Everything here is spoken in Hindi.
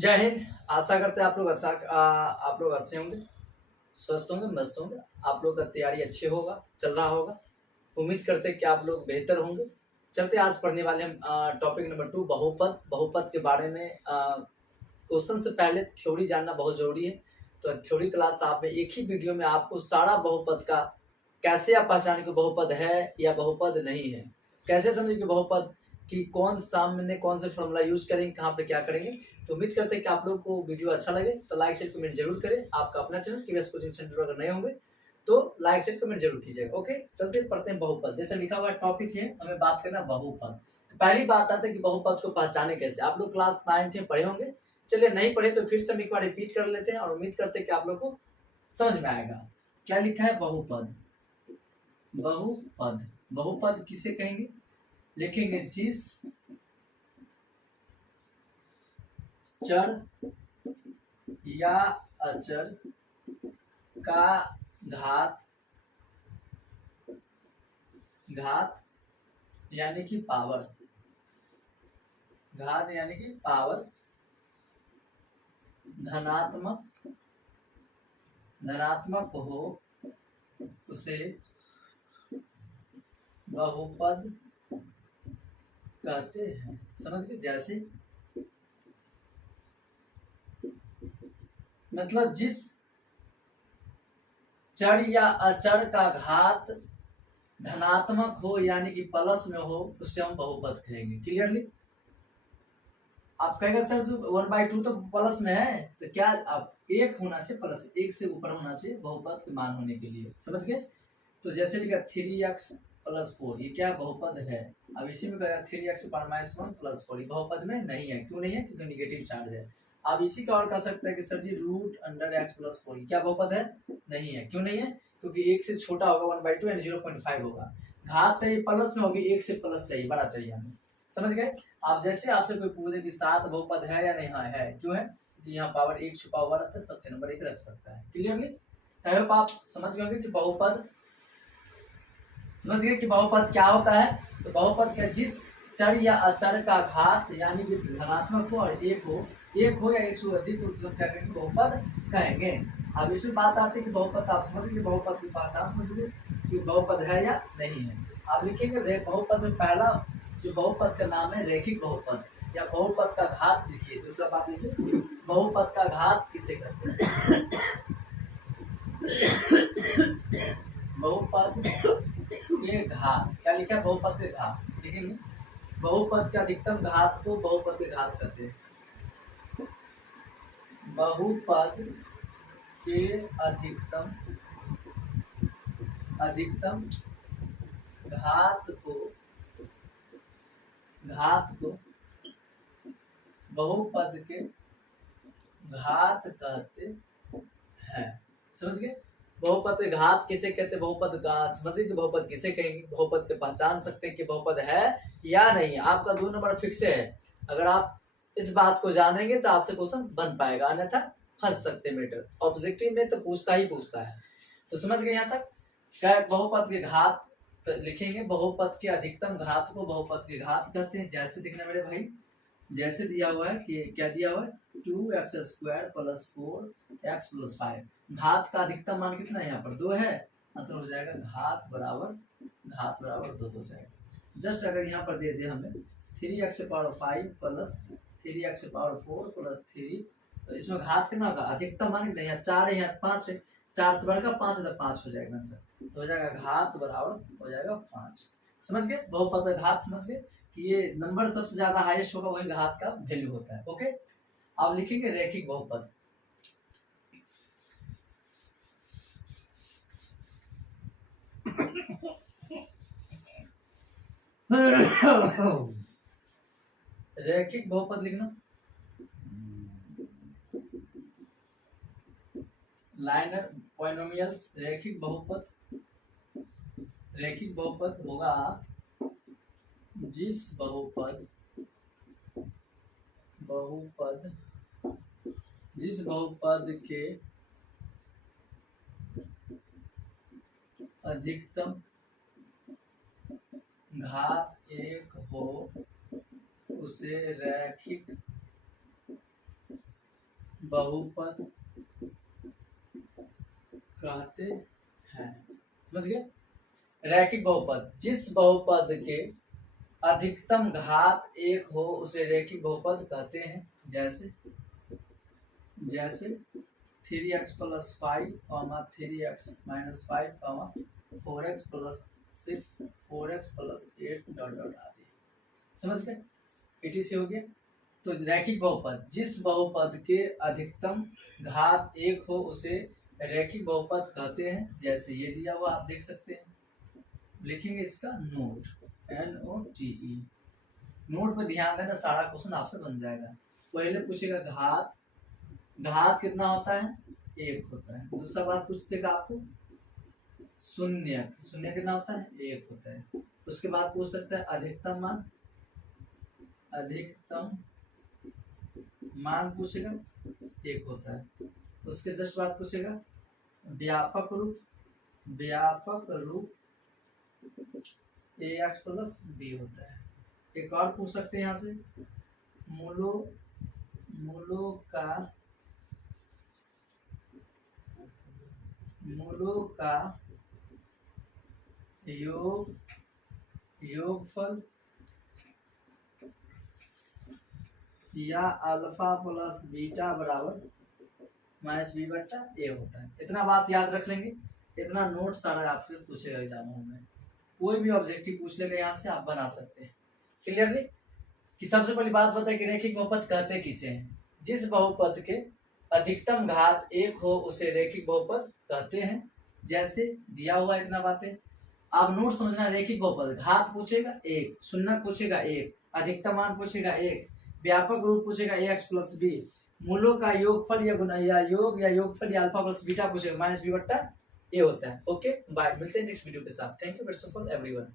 जय हिंद। आशा करते हैं आप लोग अच्छे होंगे, स्वस्थ होंगे, मस्त होंगे। आप लोग का तैयारी अच्छे होगा, चल रहा होगा। उम्मीद करते हैं कि आप लोग बेहतर होंगे। चलते आज पढ़ने वाले हम टॉपिक नंबर 2 बहुपद के बारे में। क्वेश्चन से पहले थ्योरी जानना बहुत जरूरी है। तो थ्योरी क्लास आप में एक ही वीडियो में आपको सारा बहुपद का कैसे आप पहचाने कि बहुपद है या बहुपद नहीं है, कैसे समझे कि बहुपद कि कौन सामने कौन से फॉर्मूला यूज करेंगे, कहाँ पे क्या करेंगे। तो उम्मीद करते हैं कि आप लोग को वीडियो अच्छा लगे तो लाइक शेयर कमेंट जरूर करें। आपका अपना चैनल केवीएस कोचिंग सेंटर अगर नए होंगे तो लाइक शेयर कमेंट जरूर कीजिएगा। ओके, चलते पढ़ते हैं बहुपद। जैसे लिखा हुआ टॉपिक है, हमें बात करना बहुपद। तो पहली बात आती है कि बहुपद को पहचाने कैसे। आप लोग क्लास 9 में पढ़े होंगे, चलिए नहीं पढ़े तो फिर से हम एक बार रिपीट कर लेते हैं और उम्मीद करते हैं कि आप लोग को समझ में आएगा। क्या लिखा है? बहुपद। बहुपद, बहुपद किसे कहेंगे? लिखेंगे जिस चर या अचर का घात यानी कि पावर, घात यानी कि पावर धनात्मक हो उसे बहुपद कहते हैं। समझ गए? जैसे मतलब जिस चर या अचर का घात धनात्मक हो यानी कि प्लस में हो उससे हम बहुपद कहेंगे। क्लियरली? आप कहेंगे सर जो 1/2 तो प्लस में है, तो क्या आप एक होना चाहिए, प्लस एक से ऊपर होना चाहिए बहुपद के मान होने के लिए। समझ गए? तो जैसे लिखा 3x + 4, ये क्या बहुपद है। अब इसी में कहेगा 3x ^ 1 + 4, ये बहुपद में नहीं है। क्यों नहीं है? क्योंकि नेगेटिव चार्ज है। आप इसी का और कह सकते हैं कि सर जी √x + 4, ये क्या बहुपद है? नहीं है। क्यों नहीं है? क्योंकि एक से छोटा होगा 1/2 यानी 0.5 होगा। घात चाहिए प्लस में होगी, एक से प्लस चाहिए, बड़ा चाहिए हमें। समझ गए? आप जैसे आपसे कोई पूछे कि 7 बहुपद है या नहीं, हाँ है। क्यों है? क्योंकि यहाँ पावर 1 छुपा हुआ रहता है, सबसे नंबर 1 रख सकता है। क्लियरली? आप समझ गए कि बहुपद, समझ गए कि बहुपद क्या होता है। तो बहुपद का जिस चर या अचर का घात यानी कि धनात्मक हो और एक हो या एक से अधिक हो तो क्या कहेंगे? बहुपद कहेंगे। अब इसमें बात आती है कि बहुपद आप समझ गए, बहुपद की पहचान समझ गए कि बहुपद है या नहीं है। आप लिखेंगे बहुपद में पहला जो बहुपद का नाम है रैखिक बहुपद या बहुपद का घात लिखिए। दूसरा बात लिखिए बहुपद का घात किसे कहते हैं। बहुपद के घात, क्या लिखा है? बहुपद के घात लिखेंगे। बहुपद के अधिकतम घात को बहुपद के घात कहते हैं। बहुपद के अधिकतम घात को बहुपद के घात कहते हैं। समझ गए? बहुपद के घात किसे कहते हैं? बहुपद का समझिए कि बहुपद किसे कहेंगे। बहुपद के पहचान सकते हैं कि बहुपद है या नहीं। आपका 2 नंबर फिक्स है। अगर आप इस बात को जानेंगे तो आपसे क्वेश्चन बन पाएगा, अन्यथा फंस सकते मैटर। ऑब्जेक्टिव में तो पूछता है। तो समझ गए यहाँ तक? क्या बहुपद के घात लिखेंगे। बहुपद के अधिकतम घात को बहुपद के घात कहते हैं। जैसे देखना मेरे भाई, जैसे दिया हुआ है कि क्या दिया हुआ है 2x² + 4x + 5। घात का अधिकतम मान कितना है? यहाँ पर 2 है। आंसर हो जाएगा घात बराबर 2 हो जाएगा। जस्ट अगर यहाँ पर दे दे हमें 3x⁵ + 3x⁴ + 3, तो इसमें घात कितना होगा? अधिकतम मान कितना? यहाँ 4 है, यहाँ 5 है। 4 से बढ़कर 5 है तो 5 हो जाएगा आंसर। तो हो जाएगा घात बराबर हो जाएगा 5। समझ गए? बहुपद का घात समझ गए कि ये नंबर सबसे ज्यादा हाईएस्ट होगा वही घात का वैल्यू होता है। ओके, आप लिखेंगे रैखिक बहुपद। रैखिक बहुपद लिखना, लाइनर पॉलिनोमियल्स। रैखिक बहुपद होगा जिस बहुपद के अधिकतम घात 1 हो उसे रैखिक बहुपद कहते हैं। समझ गए? रैखिक बहुपद, जिस बहुपद के अधिकतम घात एक हो उसे रैखिक बहुपद कहते हैं। जैसे 3x + 5, 3x - 5, 4x + 6, 4x + 8 ... आदि। समझ गए? ETC हो गया। तो रैखिक बहुपद, जिस बहुपद के अधिकतम घात एक हो उसे रैखिक बहुपद कहते हैं। जैसे ये दिया हुआ आप देख सकते हैं, लिखेंगे इसका नोट, NOTE। नोट पे ध्यान देना, सारा क्वेश्चन आपसे बन जाएगा। पहले पूछेगा घात कितना होता है? 1 होता है। दूसरा बात पूछ देगा आपको शून्य कितना होता है? 1 होता है। उसके बाद पूछ सकता है अधिकतम मान पूछेगा, 1 होता है। उसके जस्ट बाद पूछेगा व्यापक रूप AX + B होता है। एक और पूछ सकते हैं यहाँ से मूलों का योगफल या अल्फा + बीटा बराबर -b/a होता है। इतना बात याद रख लेंगे। इतना नोट सारा आपसे पूछेगा एग्जामों में। कोई भी ऑब्जेक्टिव पूछ लेगा यहाँ से, आप बना सकते हैं। क्लियरली? कि सबसे पहली बात बताए कि रैखिक बहुपद कहते किसे हैं? जिस बहुपद के अधिकतम घात 1 हो उसे रैखिक बहुपद कहते हैं। जैसे दिया हुआ इतना बातें आप नोट समझना। रैखिक बहुपद, घात पूछेगा 1, शून्यक पूछेगा 1, अधिकतम मान पूछेगा 1, व्यापक रूप पूछेगा AX + B, मूलों का योगफल या गुना या योगफल या अल्फा + बीटा पूछेगा -b/a होता है। ओके बाय, मिलते हैं नेक्स्ट वीडियो के साथ। Thank you very much everyone.